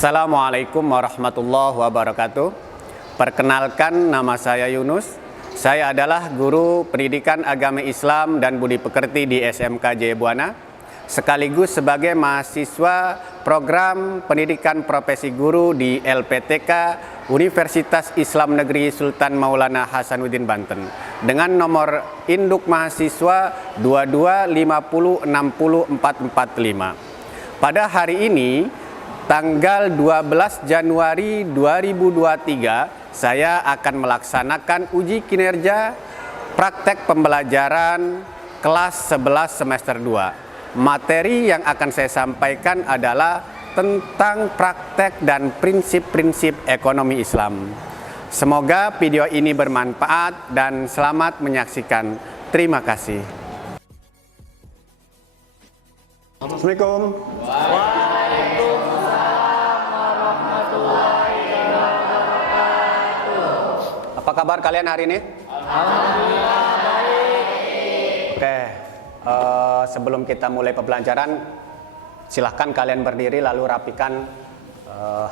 Assalamualaikum warahmatullahi wabarakatuh. Perkenalkan, nama saya Yunus. Saya adalah guru pendidikan agama Islam dan budi pekerti di SMK Jaya Buana, sekaligus sebagai mahasiswa program pendidikan profesi guru di LPTK Universitas Islam Negeri Sultan Maulana Hasanuddin Banten dengan nomor induk mahasiswa 2250604445. Pada hari ini, tanggal 12 Januari 2023, saya akan melaksanakan uji kinerja praktek pembelajaran kelas 11 semester 2. Materi yang akan saya sampaikan adalah tentang praktek dan prinsip-prinsip ekonomi Islam. Semoga video ini bermanfaat dan selamat menyaksikan. Terima kasih. Assalamualaikum. Apa kabar kalian hari ini? Alhamdulillah baik. Oke, sebelum kita mulai pembelajaran, silahkan kalian berdiri lalu rapikan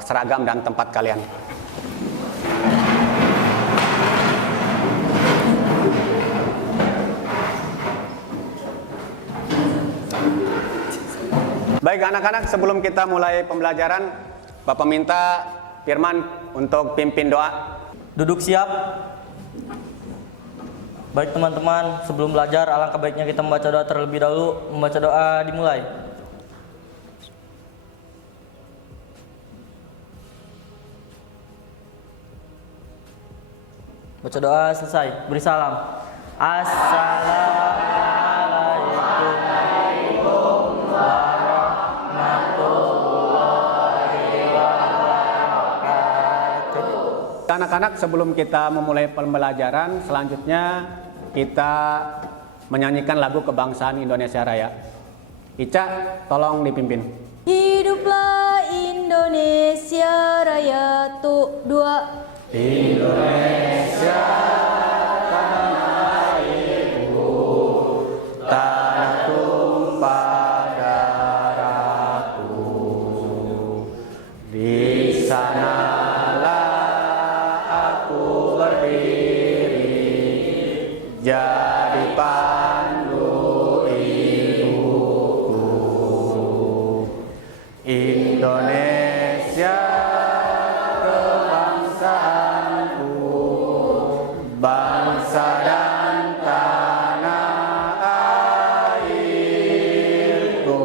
seragam dan tempat kalian. Baik anak-anak, sebelum kita mulai pembelajaran, Bapak minta Firman untuk pimpin doa. Duduk siap. Baik teman-teman, sebelum belajar alangkah baiknya kita membaca doa terlebih dahulu. Membaca doa dimulai. Baca doa selesai, beri salam. Assalamualaikum warahmatullahi wabarakatuh. Anak-anak, sebelum kita memulai pembelajaran, selanjutnya kita menyanyikan lagu kebangsaan Indonesia Raya. Ica, tolong dipimpin. Hiduplah Indonesia Raya, tuh dua. Indonesia tanah airku, tanah tumpah darahku. Di sanalah aku berdiri, jadi pandu ibuku. Indonesia kebangsaanku, bangsa dan tanah airku.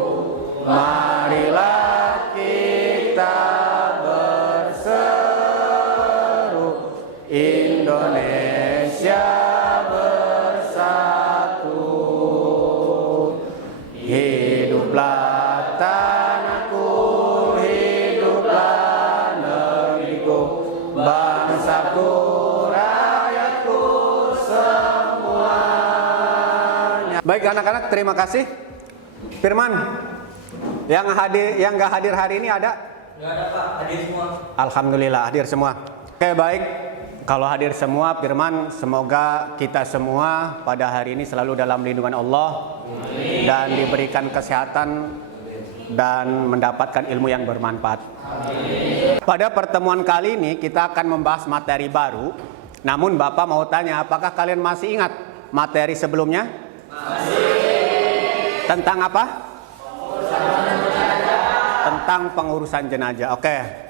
Marilah kita berseru, Indonesia bersatu. Hiduplah tanahku, hiduplah negeriku, bangsaku, rakyatku semuanya. Baik anak-anak, terima kasih. Firman, yang nggak hadir hari ini ada? Nggak ada Pak, hadir semua. Alhamdulillah hadir semua. Oke, baik. Kalau hadir semua, Firman, semoga kita semua pada hari ini selalu dalam lindungan Allah. Amin. Dan diberikan kesehatan dan mendapatkan ilmu yang bermanfaat. Amin. Pada pertemuan kali ini kita akan membahas materi baru. Namun Bapak mau tanya, apakah kalian masih ingat materi sebelumnya? Masih. Tentang apa? Tentang pengurusan jenazah. Oke.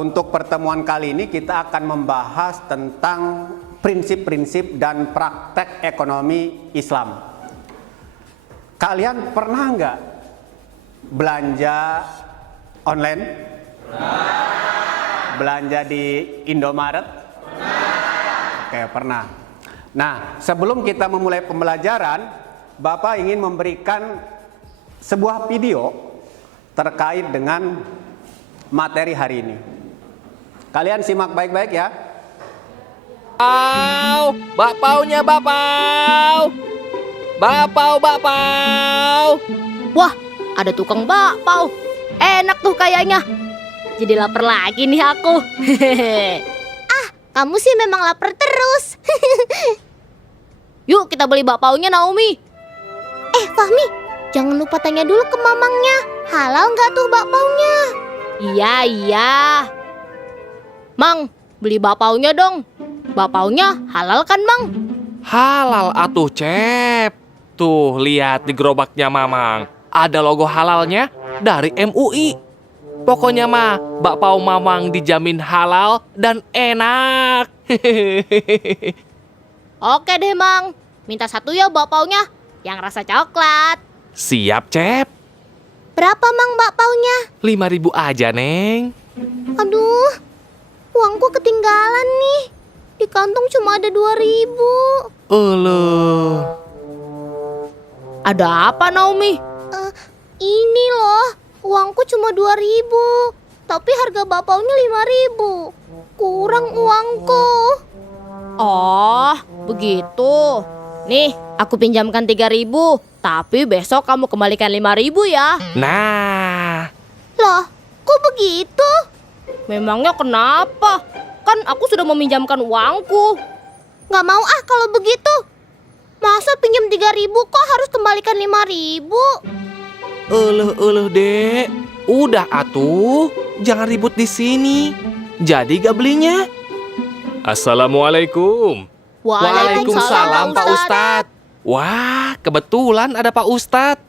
Untuk pertemuan kali ini kita akan membahas tentang prinsip-prinsip dan praktek ekonomi Islam. Kalian pernah nggak belanja online? Pernah. Belanja di Indomaret? Pernah. Oke, pernah. Nah, sebelum kita memulai pembelajaran, Bapak ingin memberikan sebuah video terkait dengan materi hari ini. Kalian simak baik-baik ya. Bakpaunya bakpau. Bakpau. Wah, ada tukang bakpau. Enak tuh kayaknya. Jadi lapar lagi nih aku. Kamu sih memang lapar terus. Yuk kita beli bakpaunya, Naomi. Fahmi, jangan lupa tanya dulu ke mamangnya. Halal nggak tuh bakpaunya? Iya. Mang, beli bakpaunya dong. Bakpaunya halal kan, Mang? Halal atuh, Cep. Tuh, lihat di gerobaknya Mamang. Ada logo halalnya dari MUI. Pokoknya mah, bakpao Mamang dijamin halal dan enak. Oke deh, Mang. Minta satu ya bakpaunya, yang rasa coklat. Siap, Cep. Berapa, Mang, bakpaunya? 5.000 aja, Neng. Aduh, uangku ketinggalan nih. Di kantong cuma ada 2.000. Eluh. Ada apa, Naomi? Ini loh, uangku cuma 2.000. Tapi harga bakpaunya 5.000. Kurang uangku. Oh, begitu. Nih, aku pinjamkan 3.000. Tapi besok kamu kembalikan 5.000 ya. Nah, Loh, kok begitu? Memangnya kenapa? Kan aku sudah meminjamkan uangku. Nggak mau ah kalau begitu. Masa pinjam 3.000 kok harus kembalikan 5.000? eluh, Dek. Udah atuh, jangan ribut di sini. Jadi gak belinya? Assalamualaikum. Waalaikumsalam, Pak Ustadz. Wah, kebetulan ada Pak Ustadz.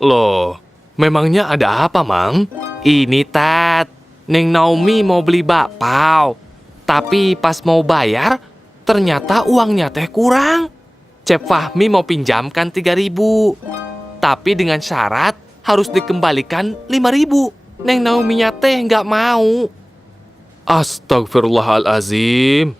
Loh, memangnya ada apa, Mang? Ini, Tat. Neng Naomi mau beli bakpao. Tapi pas mau bayar, ternyata uangnya teh kurang. Cep Fahmi mau pinjamkan 3.000. Tapi dengan syarat harus dikembalikan 5.000. Neng Naomi-nya teh nggak mau. Astagfirullahalazim.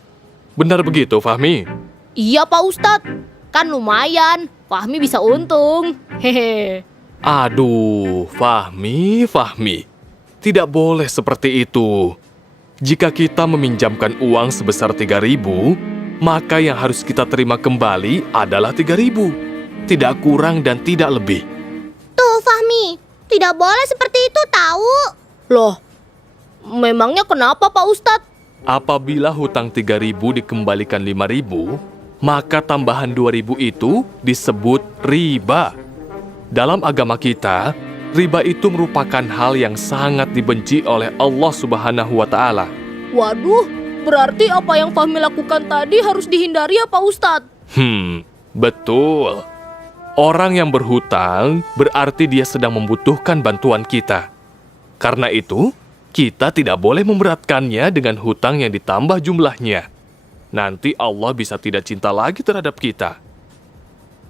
Benar begitu, Fahmi? Iya Pak Ustadz, kan lumayan. Fahmi bisa untung. Hehe. Aduh, Fahmi. Tidak boleh seperti itu. Jika kita meminjamkan uang sebesar 3.000, maka yang harus kita terima kembali adalah 3.000. Tidak kurang dan tidak lebih. Tuh Fahmi, tidak boleh seperti itu tahu. Loh, memangnya kenapa Pak Ustadz? Apabila hutang 3.000 dikembalikan 5.000, maka tambahan 2.000 itu disebut riba. Dalam agama kita, riba itu merupakan hal yang sangat dibenci oleh Allah Subhanahu wa Ta'ala. Waduh, berarti apa yang Fahmi lakukan tadi harus dihindari ya Pak Ustadz? Betul. Orang yang berhutang berarti dia sedang membutuhkan bantuan kita. Karena itu, kita tidak boleh memberatkannya dengan hutang yang ditambah jumlahnya. Nanti Allah bisa tidak cinta lagi terhadap kita.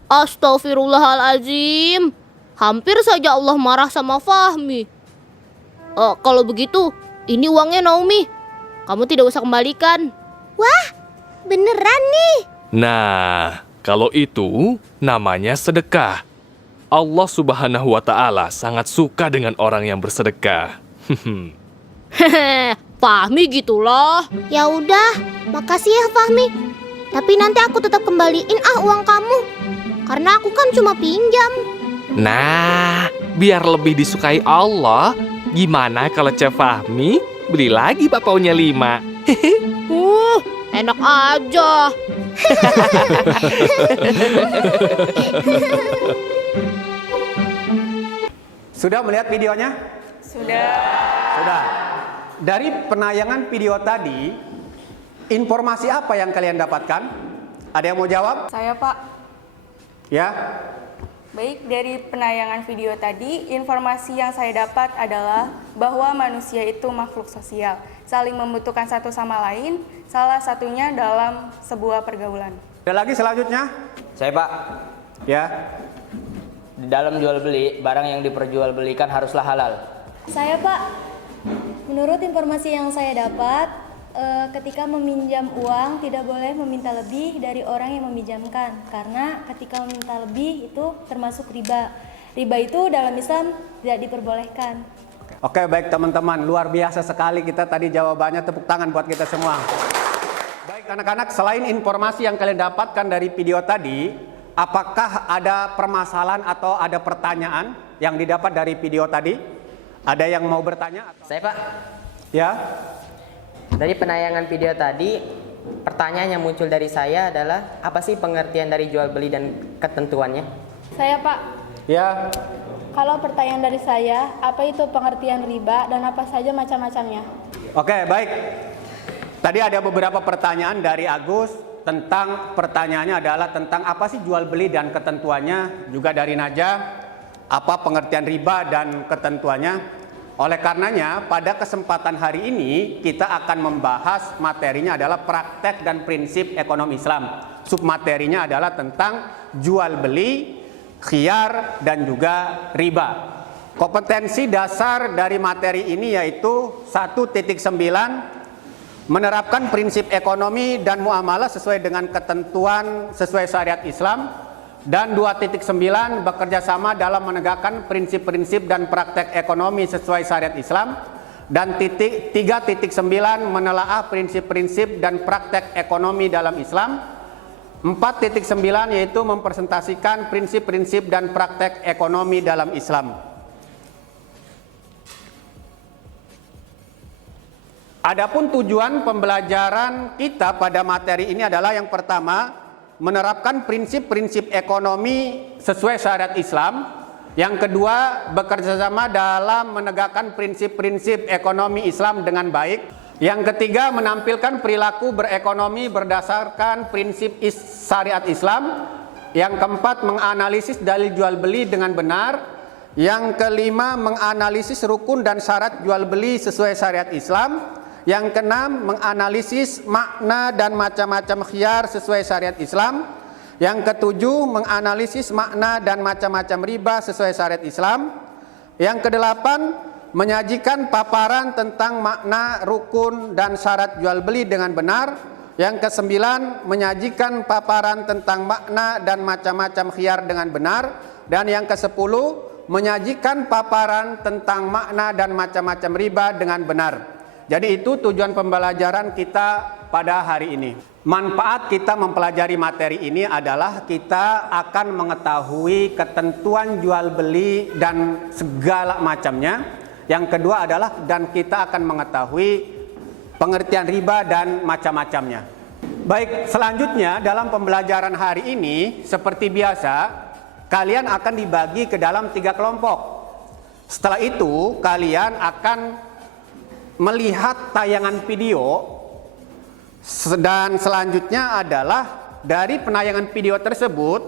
Astagfirullahaladzim. Hampir saja Allah marah sama Fahmi. Kalau begitu, ini uangnya Naomi. Kamu tidak usah kembalikan. Wah, beneran nih. Nah, kalau itu namanya sedekah. Allah Subhanahu wa Ta'ala sangat suka dengan orang yang bersedekah. Hehe, Fahmi gitulah. Ya udah, makasih ya Fahmi. Tapi nanti aku tetap kembaliin uang kamu. Karena aku kan cuma pinjam. Nah, biar lebih disukai Allah, gimana kalau Cep Fahmi beli lagi bakpaunya 5? Enak aja. Sudah melihat videonya? Sudah. Dari penayangan video tadi, informasi apa yang kalian dapatkan? Ada yang mau jawab? Saya Pak. Ya? Baik, dari penayangan video tadi, informasi yang saya dapat adalah bahwa manusia itu makhluk sosial, saling membutuhkan satu sama lain, salah satunya dalam sebuah pergaulan. Ada lagi selanjutnya? Saya Pak, Ya? di dalam jual beli, barang yang diperjualbelikan haruslah halal. Saya Pak, menurut informasi yang saya dapat, ketika meminjam uang tidak boleh meminta lebih dari orang yang meminjamkan, karena ketika meminta lebih itu termasuk riba. Riba itu dalam Islam tidak diperbolehkan. Oke, baik teman-teman, luar biasa sekali kita tadi jawabannya, tepuk tangan buat kita semua. Baik anak-anak, selain informasi yang kalian dapatkan dari video tadi, apakah ada permasalahan atau ada pertanyaan yang didapat dari video tadi? Ada yang mau bertanya? Saya Pak, Ya? dari penayangan video tadi, pertanyaan yang muncul dari saya adalah apa sih pengertian dari jual beli dan ketentuannya? Saya Pak, Ya? Kalau pertanyaan dari saya, apa itu pengertian riba dan apa saja macam-macamnya? Oke, baik. Tadi ada beberapa pertanyaan dari Agus tentang pertanyaannya adalah tentang apa sih jual beli dan ketentuannya, juga dari Najah apa pengertian riba dan ketentuannya. Oleh karenanya, pada kesempatan hari ini kita akan membahas materinya adalah praktek dan prinsip ekonomi Islam. Submaterinya adalah tentang jual beli, khiyar, dan juga riba. Kompetensi dasar dari materi ini yaitu 1.9 menerapkan prinsip ekonomi dan muamalah sesuai dengan ketentuan sesuai syariat Islam, dan 2.9 bekerja sama dalam menegakkan prinsip-prinsip dan praktek ekonomi sesuai syariat Islam, dan 3.9 menelaah prinsip-prinsip dan praktek ekonomi dalam Islam. 4.9 yaitu mempresentasikan prinsip-prinsip dan praktek ekonomi dalam Islam. Adapun tujuan pembelajaran kita pada materi ini adalah yang pertama, menerapkan prinsip-prinsip ekonomi sesuai syariat Islam. Yang kedua, bekerja sama dalam menegakkan prinsip-prinsip ekonomi Islam dengan baik. Yang ketiga, menampilkan perilaku berekonomi berdasarkan prinsip syariat Islam. Yang keempat, menganalisis dalil jual beli dengan benar. Yang kelima, menganalisis rukun dan syarat jual beli sesuai syariat Islam. Yang keenam, menganalisis makna dan macam-macam khiyar sesuai syariat Islam. Yang ketujuh, menganalisis makna dan macam-macam riba sesuai syariat Islam. Yang kedelapan, menyajikan paparan tentang makna, rukun, dan syarat jual beli dengan benar. Yang kesembilan, menyajikan paparan tentang makna dan macam-macam khiyar dengan benar. Dan yang kesepuluh, menyajikan paparan tentang makna dan macam-macam riba dengan benar. Jadi itu tujuan pembelajaran kita pada hari ini. Manfaat kita mempelajari materi ini adalah kita akan mengetahui ketentuan jual beli dan segala macamnya. Yang kedua adalah dan kita akan mengetahui pengertian riba dan macam-macamnya. Baik, selanjutnya dalam pembelajaran hari ini seperti biasa kalian akan dibagi ke dalam 3 kelompok. Setelah itu kalian akan melihat tayangan video, dan selanjutnya adalah dari penayangan video tersebut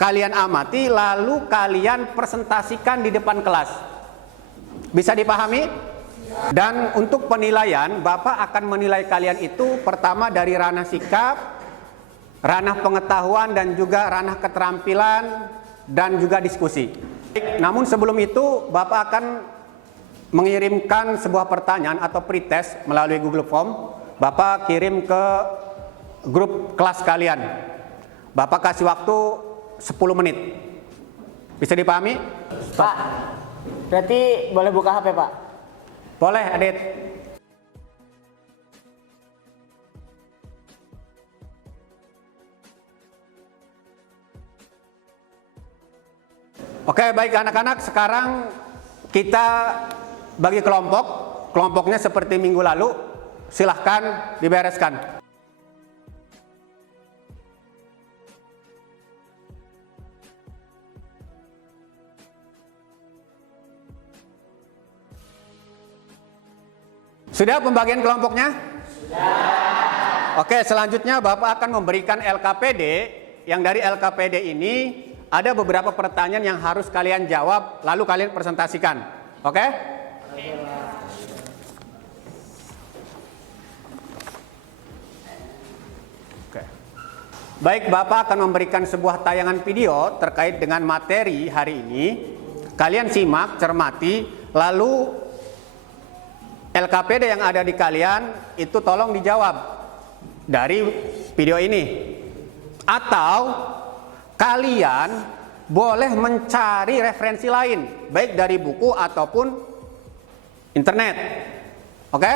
kalian amati lalu kalian presentasikan di depan kelas. Bisa dipahami? Dan untuk penilaian, Bapak akan menilai kalian itu pertama dari ranah sikap, ranah pengetahuan, dan juga ranah keterampilan, dan juga diskusi. Namun sebelum itu Bapak akan mengirimkan sebuah pertanyaan atau pretest melalui Google Form. Bapak kirim ke grup kelas kalian. Bapak kasih waktu 10 menit. Bisa dipahami? Pak, berarti boleh buka HP, Pak? Boleh, Adit. Oke, baik anak-anak, sekarang kita bagi kelompok. Kelompoknya seperti minggu lalu. Silahkan dibereskan. Sudah pembagian kelompoknya? Sudah. Oke, selanjutnya Bapak akan memberikan LKPD. Yang dari LKPD ini ada beberapa pertanyaan yang harus kalian jawab, lalu kalian presentasikan. Oke? Oke. Baik, Bapak akan memberikan sebuah tayangan video terkait dengan materi hari ini. Kalian simak, cermati, lalu LKPD yang ada di kalian itu tolong dijawab dari video ini. Atau kalian boleh mencari referensi lain, baik dari buku ataupun internet. Oke?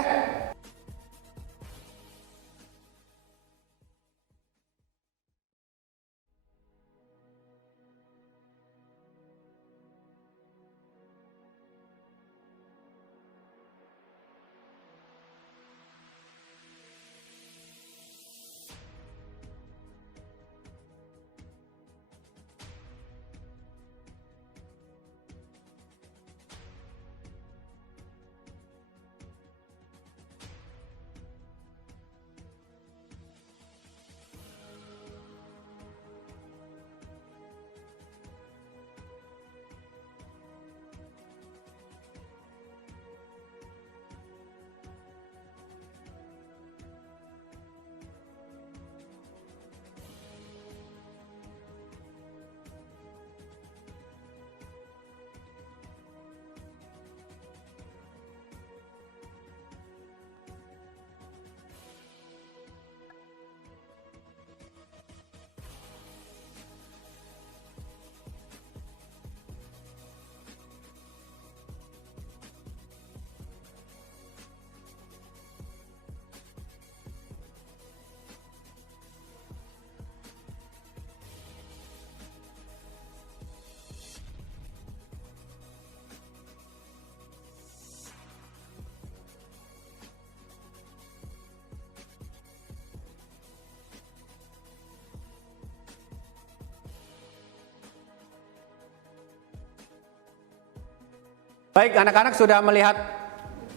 Baik, anak-anak sudah melihat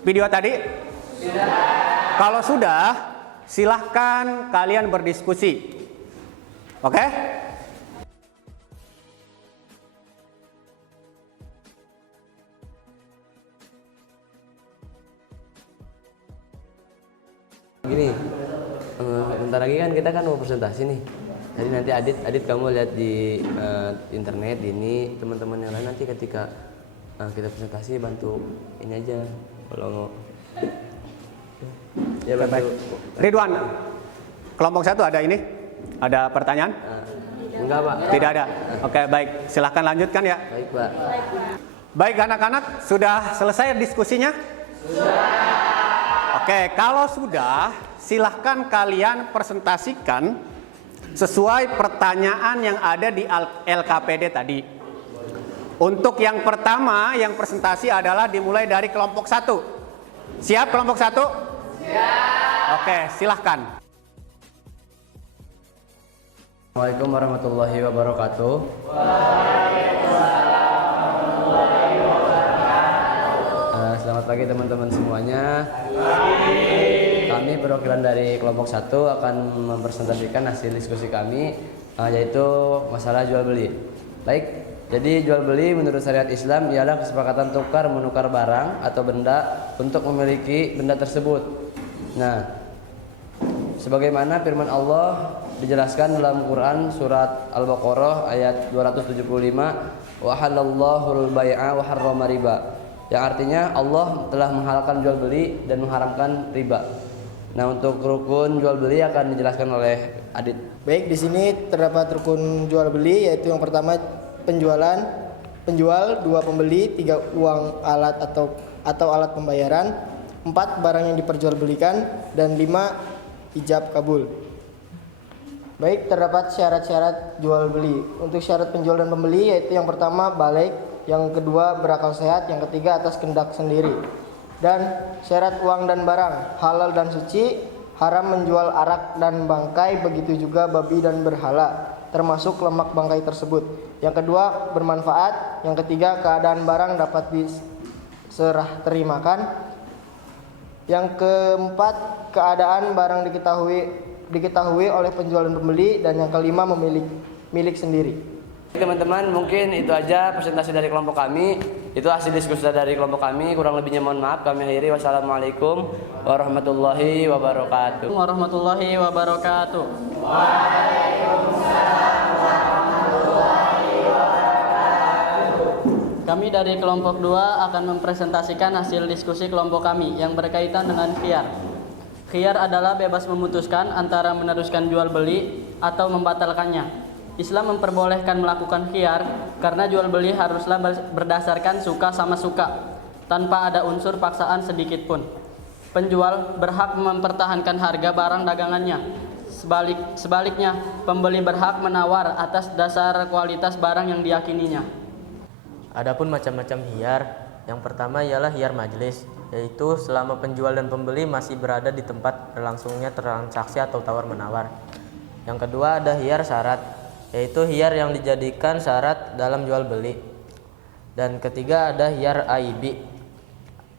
video tadi? Sudah. Kalau sudah, silahkan kalian berdiskusi. Oke? Gini, bentar lagi kan kita kan mau presentasi nih. Jadi nanti Adit kamu lihat di internet ini, teman-teman yang lain nanti ketika kita presentasi bantu ini aja kalau mau. Ya bantu. Ridwan, kelompok 1 ada ini? Ada pertanyaan? Enggak, Pak. Tidak ada. Oke, baik. Silahkan lanjutkan ya. Baik, Pak. Baik anak-anak, sudah selesai diskusinya? Sudah. Oke, kalau sudah, silahkan kalian presentasikan sesuai pertanyaan yang ada di LKPD tadi. Untuk yang pertama, yang presentasi adalah dimulai dari kelompok 1. Siap kelompok 1? Siap. Oke, silahkan. Assalamualaikum warahmatullahi wabarakatuh. Selamat pagi teman-teman semuanya. Kami perwakilan dari kelompok 1 akan mempresentasikan hasil diskusi kami, yaitu masalah jual beli. Baik, jadi jual beli menurut syariat Islam ialah kesepakatan tukar menukar barang atau benda untuk memiliki benda tersebut. Nah, sebagaimana firman Allah dijelaskan dalam Quran surat Al-Baqarah ayat 275, wa halallahu al-bai'a wa harrama riba. Yang artinya Allah telah menghalalkan jual beli dan mengharamkan riba. Nah, untuk rukun jual beli akan dijelaskan oleh Adit. Baik, di sini terdapat rukun jual beli, yaitu yang pertama penjual, 2 pembeli, 3 uang alat atau alat pembayaran, 4 barang yang diperjualbelikan, dan 5 ijab kabul. Baik, terdapat syarat-syarat jual beli. Untuk syarat penjual dan pembeli yaitu yang pertama balik, yang kedua berakal sehat, yang ketiga atas kehendak sendiri. Dan syarat uang dan barang halal dan suci, haram menjual arak dan bangkai, begitu juga babi dan berhala, termasuk lemak bangkai tersebut. Yang kedua bermanfaat, yang ketiga keadaan barang dapat diserah terimakan. Yang keempat keadaan barang diketahui oleh penjual dan pembeli, dan yang kelima milik sendiri. Teman-teman, mungkin itu aja presentasi dari kelompok kami. Itu hasil diskusi dari kelompok kami. Kurang lebihnya mohon maaf. Kami akhiri. Wassalamualaikum warahmatullahi wabarakatuh. Warahmatullahi wabarakatuh. Waalaikumsalam warahmatullahi wabarakatuh. Kami dari kelompok 2 akan mempresentasikan hasil diskusi kelompok kami yang berkaitan dengan khiyar. Khiyar adalah bebas memutuskan antara meneruskan jual beli atau membatalkannya. Islam memperbolehkan melakukan khiyar karena jual beli haruslah berdasarkan suka sama suka, tanpa ada unsur paksaan sedikit pun. Penjual berhak mempertahankan harga barang dagangannya. Sebaliknya, pembeli berhak menawar atas dasar kualitas barang yang diyakininya. Adapun macam-macam khiyar, yang pertama ialah khiyar majelis, yaitu selama penjual dan pembeli masih berada di tempat berlangsungnya transaksi atau tawar-menawar. Yang kedua ada khiyar syarat, yaitu khiyar yang dijadikan syarat dalam jual beli. Dan ketiga ada khiyar aibi,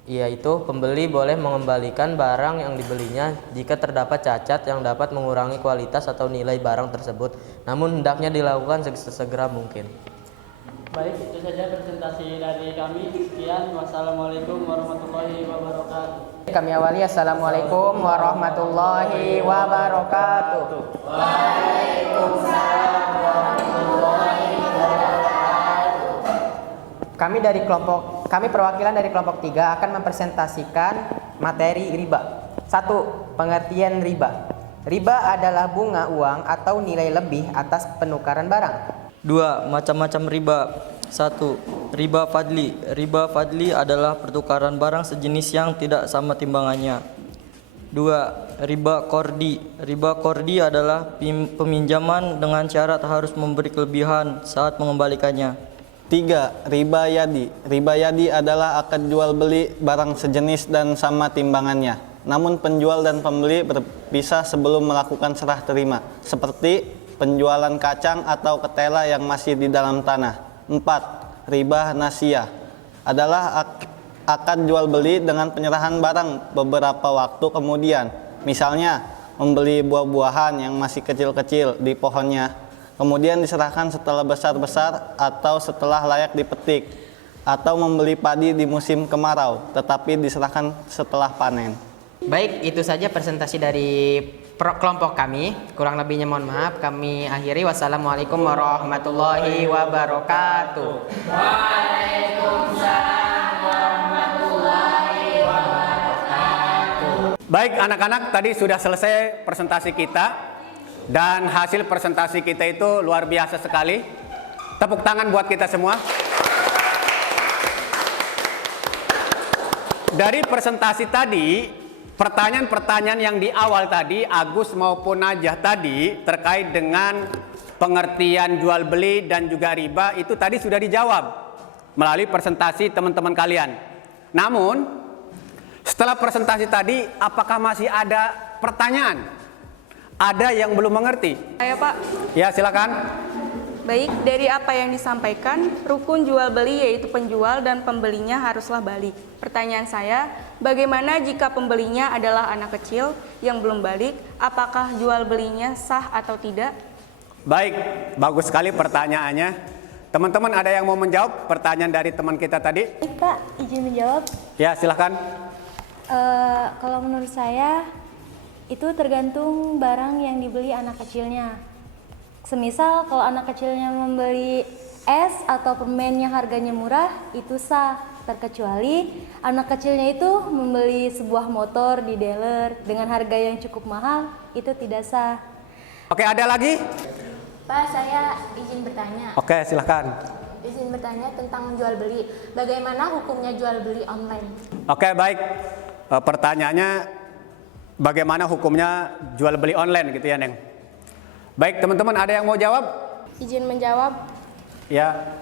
yaitu pembeli boleh mengembalikan barang yang dibelinya jika terdapat cacat yang dapat mengurangi kualitas atau nilai barang tersebut, namun hendaknya dilakukan sesegera mungkin. Baik, itu saja presentasi dari kami. Sekian, wassalamualaikum warahmatullahi wabarakatuh. Kami awali, assalamualaikum warahmatullahi wabarakatuh. Waalaikumsalam warahmatullahi wabarakatuh. Kami perwakilan dari kelompok 3 akan mempresentasikan materi riba. 1. Pengertian riba. Riba adalah bunga uang atau nilai lebih atas penukaran barang. 2. Macam-macam riba. 1. Riba fadli. Riba fadli adalah pertukaran barang sejenis yang tidak sama timbangannya. 2. Riba kordi. Riba kordi adalah peminjaman dengan syarat harus memberi kelebihan saat mengembalikannya. 3. Riba yadi. Riba yadi adalah akad jual beli barang sejenis dan sama timbangannya, namun penjual dan pembeli berpisah sebelum melakukan serah terima, seperti penjualan kacang atau ketela yang masih di dalam tanah. 4. Riba nasiyah. adalah akad jual beli dengan penyerahan barang beberapa waktu kemudian. Misalnya, membeli buah-buahan yang masih kecil-kecil di pohonnya, kemudian diserahkan setelah besar-besar atau setelah layak dipetik, atau membeli padi di musim kemarau, tetapi diserahkan setelah panen. Baik, itu saja presentasi dari kelompok kami. Kurang lebihnya mohon maaf. Kami akhiri. Wassalamualaikum warahmatullahi wabarakatuh. Waalaikumsalam warahmatullahi wabarakatuh. Baik anak-anak, tadi sudah selesai presentasi kita. Dan hasil presentasi kita itu luar biasa sekali. Tepuk tangan buat kita semua. Dari presentasi tadi, pertanyaan-pertanyaan yang di awal tadi, Agus maupun Najah tadi, terkait dengan pengertian jual beli dan juga riba, itu tadi sudah dijawab melalui presentasi teman-teman kalian. Namun, setelah presentasi tadi, apakah masih ada pertanyaan? Ada yang belum mengerti? Saya Pak. Ya, silakan. Baik, dari apa yang disampaikan, rukun jual beli yaitu penjual dan pembelinya haruslah balik. Pertanyaan saya, bagaimana jika pembelinya adalah anak kecil yang belum balik? Apakah jual belinya sah atau tidak? Baik, bagus sekali pertanyaannya. Teman-teman ada yang mau menjawab pertanyaan dari teman kita tadi? Baik Pak, izin menjawab. Ya, silakan. Kalau menurut saya, itu tergantung barang yang dibeli anak kecilnya. Semisal kalau anak kecilnya membeli es atau permen yang harganya murah, itu sah. Terkecuali anak kecilnya itu membeli sebuah motor di dealer dengan harga yang cukup mahal, itu tidak sah. Oke, ada lagi? Pak, saya izin bertanya. Oke, silakan. Izin bertanya tentang jual beli. Bagaimana hukumnya jual beli online? Oke, baik. Pertanyaannya, bagaimana hukumnya jual beli online gitu ya, Neng? Baik, teman-teman ada yang mau jawab? Izin menjawab. Ya.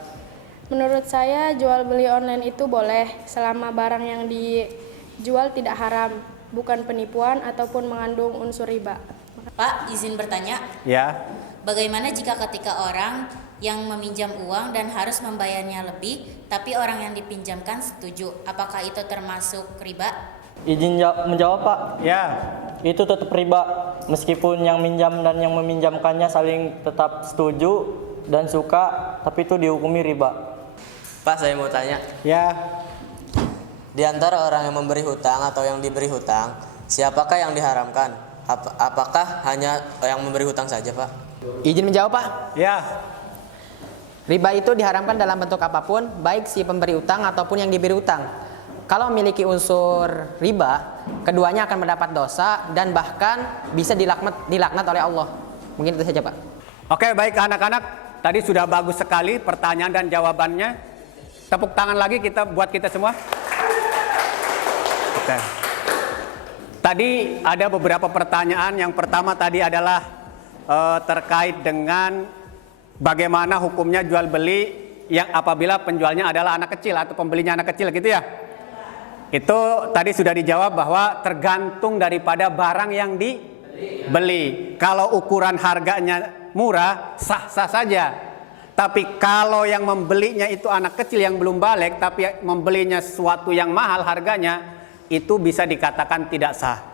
Menurut saya jual beli online itu boleh selama barang yang dijual tidak haram, bukan penipuan ataupun mengandung unsur riba. Pak, izin bertanya. Ya. Bagaimana jika ketika orang yang meminjam uang dan harus membayarnya lebih, tapi orang yang dipinjamkan setuju, apakah itu termasuk riba? Izin menjawab Pak. Ya. Itu tetap riba, meskipun yang minjam dan yang meminjamkannya saling tetap setuju dan suka, tapi itu dihukumi riba. Pak, saya mau tanya. Ya. Di antara orang yang memberi hutang atau yang diberi hutang, siapakah yang diharamkan? Apakah hanya yang memberi hutang saja, Pak? Izin menjawab, Pak. Ya. Riba itu diharamkan dalam bentuk apapun, baik si pemberi utang ataupun yang diberi utang. Kalau memiliki unsur riba, keduanya akan mendapat dosa dan bahkan bisa dilaknat oleh Allah. Mungkin itu saja, Pak. Oke, baik anak-anak. Tadi sudah bagus sekali pertanyaan dan jawabannya. Tepuk tangan lagi buat kita semua. Oke. Tadi ada beberapa pertanyaan. Yang pertama tadi adalah terkait dengan bagaimana hukumnya jual beli yang apabila penjualnya adalah anak kecil atau pembelinya anak kecil gitu ya. Itu tadi sudah dijawab bahwa tergantung daripada barang yang dibeli. Kalau ukuran harganya murah, sah-sah saja. Tapi kalau yang membelinya itu anak kecil yang belum balik, tapi membelinya sesuatu yang mahal harganya, itu bisa dikatakan tidak sah.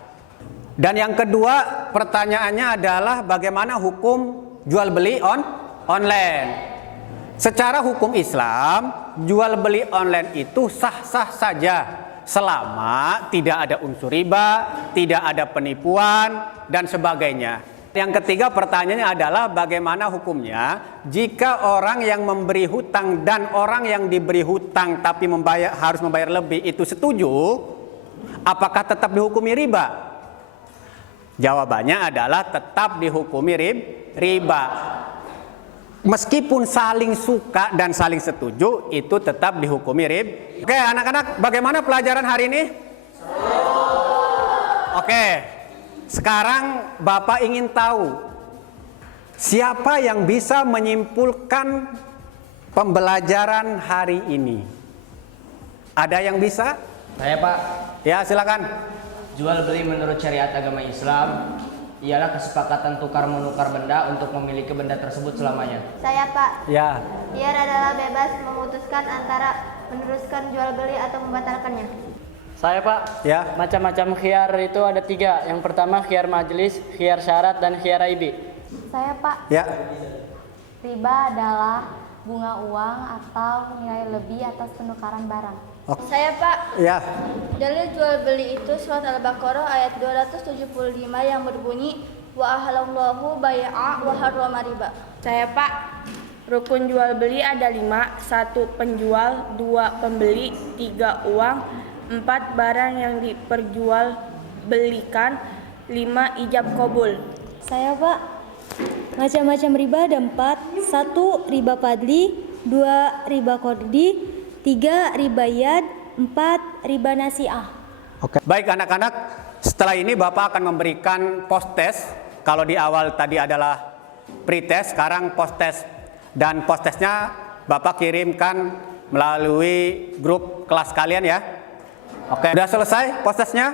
Dan yang kedua pertanyaannya adalah bagaimana hukum jual beli online. Secara hukum Islam, jual beli online itu sah-sah saja. Selama tidak ada unsur riba, tidak ada penipuan, dan sebagainya. Yang ketiga pertanyaannya adalah bagaimana hukumnya jika orang yang memberi hutang dan orang yang diberi hutang tapi harus membayar lebih itu setuju, apakah tetap dihukumi riba? Jawabannya adalah tetap dihukumi riba. Meskipun saling suka dan saling setuju, itu tetap dihukumi riba. Oke, anak-anak, bagaimana pelajaran hari ini? Oke, sekarang Bapak ingin tahu siapa yang bisa menyimpulkan pembelajaran hari ini? Ada yang bisa? Saya, Pak. Ya, silakan. Jual beli menurut syariat agama Islam ialah kesepakatan tukar-menukar benda untuk memiliki benda tersebut selamanya. Saya, Pak. Ya. Biar adalah bebas memutuskan antara meneruskan jual beli atau membatalkannya? Saya Pak, Ya. macam-macam khiyar itu ada 3. Yang pertama khiyar majelis, khiyar syarat, dan khiyar aibi. Saya Pak, Ya. riba adalah bunga uang atau nilai lebih atas penukaran barang. Saya Pak, Ya. dalil jual beli itu surat Al-Baqarah ayat 275 yang berbunyi wa ahallallahu bai'a wa harrama riba. Saya Pak, rukun jual beli ada 5. 1 penjual, 2 pembeli, 3 uang, 4 barang yang diperjualbelikan, 5 ijab kabul. Saya Pak, macam-macam riba ada 4. 1 riba fadli, 2 riba qardhi, 3 riba yad, 4 riba nasi'ah. Oke. Baik anak-anak, setelah ini Bapak akan memberikan post test. Kalau di awal tadi adalah pre-test, sekarang post test. Dan post testnya Bapak kirimkan melalui grup kelas kalian ya. Oke, sudah selesai post testnya?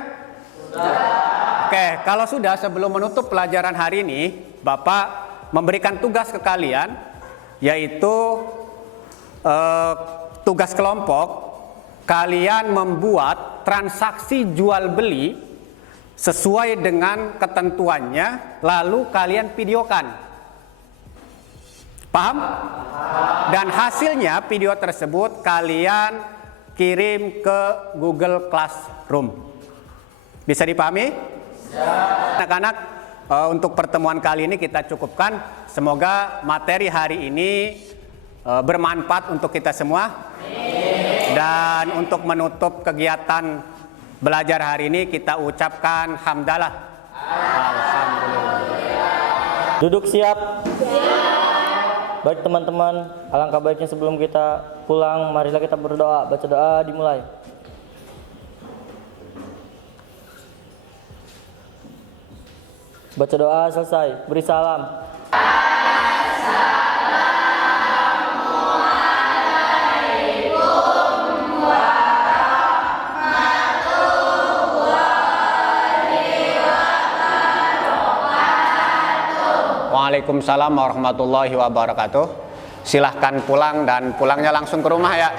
Sudah. Oke, kalau sudah, sebelum menutup pelajaran hari ini, Bapak memberikan tugas ke kalian, yaitu tugas kelompok. Kalian membuat transaksi jual beli sesuai dengan ketentuannya, lalu kalian videokan. Paham? Dan hasilnya video tersebut kalian kirim ke Google Classroom. Bisa dipahami? Anak-anak, untuk pertemuan kali ini kita cukupkan. Semoga materi hari ini bermanfaat untuk kita semua. Dan untuk menutup kegiatan belajar hari ini kita ucapkan hamdalah. Alhamdulillah. Duduk siap. Baik teman-teman, alangkah baiknya sebelum kita pulang, marilah kita berdoa. Baca doa dimulai. Baca doa selesai, beri salam. Waalaikumsalam warahmatullahi wabarakatuh. Silahkan pulang dan pulangnya langsung ke rumah ya.